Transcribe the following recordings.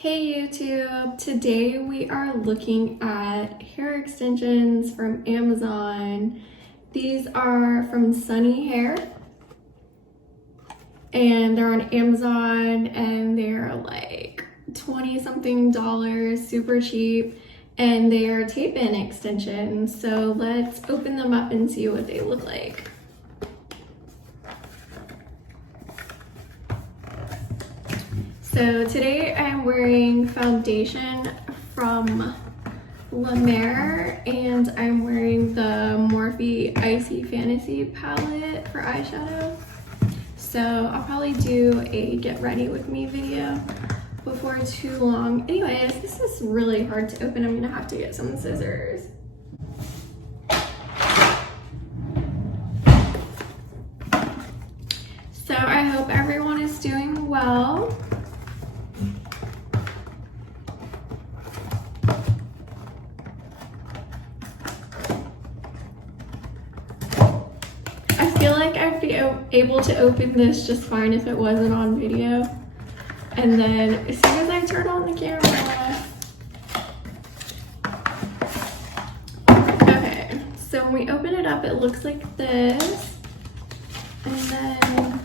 Hey YouTube! Today we are looking at hair extensions from Amazon. These are from Sunny Hair and they're on Amazon and they're like 20 something dollars, super cheap, and they are tape-in extensions. So let's open them up and see what they look like. So today I'm wearing foundation from La Mer and I'm wearing the Morphe Icy Fantasy palette for eyeshadow. So I'll probably do a get ready with me video before too long. Anyways, this is really hard to open. I'm gonna have to get some scissors. So I hope everyone is doing well. I feel like I'd be able to open this just fine if it wasn't on video. And then as soon as I turn on the camera. Okay, so when we open it up, it looks like this. And then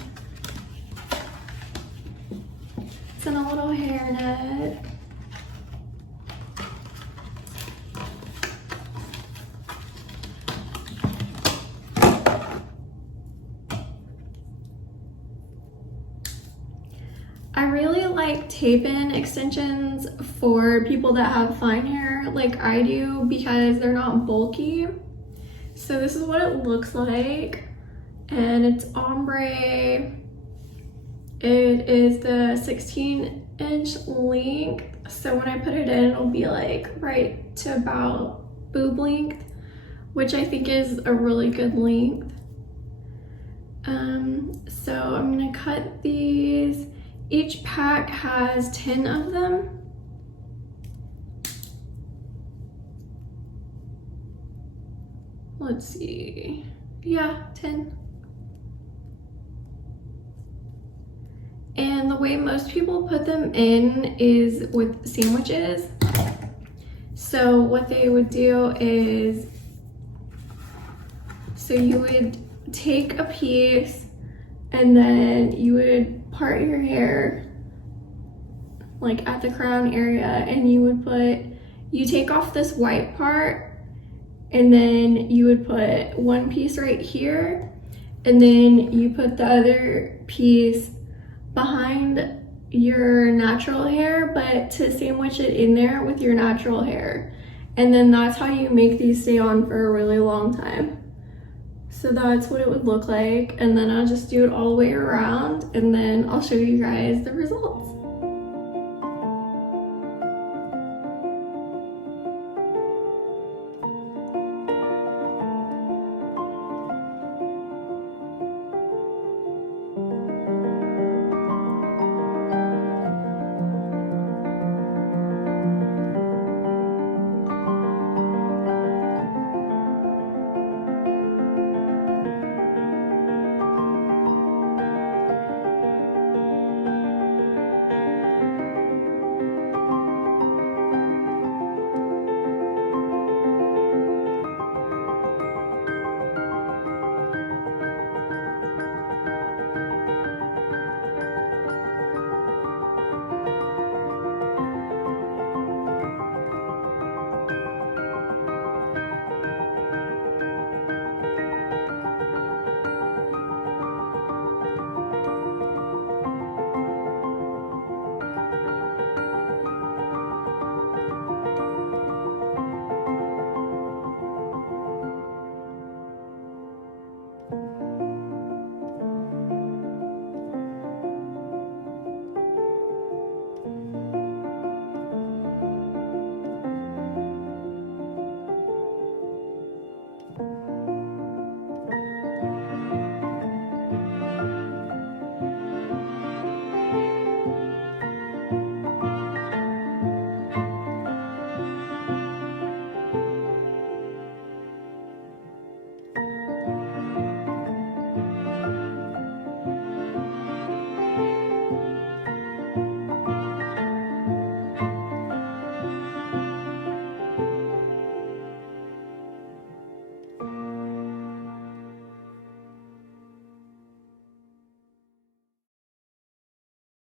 it's in a little hairnet. I really like tape-in extensions for people that have fine hair like I do because they're not bulky. So this is what it looks like, and it's ombre. It is the 16-inch length, so when I put it in, it'll be like right to about boob length, which I think is a really good length. So I'm gonna cut these. Each pack has 10 of them. Let's see. Yeah, 10. And the way most people put them in is with sandwiches. So what they would do is, so you would take a piece and then you would part your hair like at the crown area, and you take off this white part and then you would put one piece right here, and then you put the other piece behind your natural hair, but to sandwich it in there with your natural hair. And then that's how you make these stay on for a really long time. So that's what it would look like, and then I'll just do it all the way around, and then I'll show you guys the results.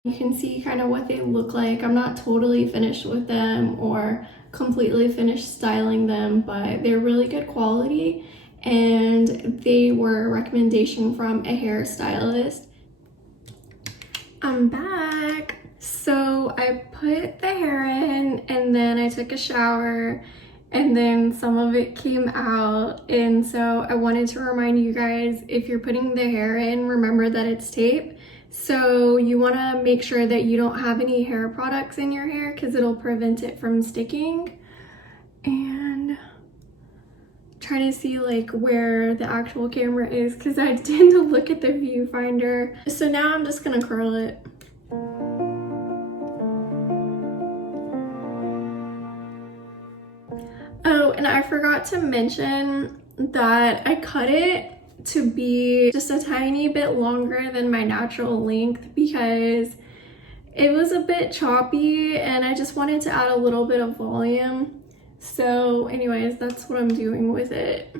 You can see kind of what they look like. I'm not totally finished with them or completely finished styling them, but they're really good quality, and they were a recommendation from a hairstylist. I'm back. So I put the hair in and then I took a shower and then some of it came out. And so I wanted to remind you guys, if you're putting the hair in, remember that it's tape. So you want to make sure that you don't have any hair products in your hair because it'll prevent it from sticking. And try to see like where the actual camera is because I tend to look at the viewfinder. So now I'm just gonna curl it. Oh, and I forgot to mention that I cut it to be just a tiny bit longer than my natural length because it was a bit choppy and I just wanted to add a little bit of volume. So anyways, that's what I'm doing with it.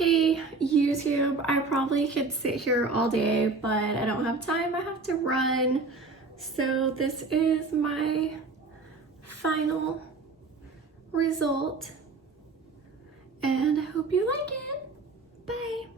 Okay, YouTube, I probably could sit here all day, but I don't have time. I have to run. So this is my final result, and I hope you like it. Bye.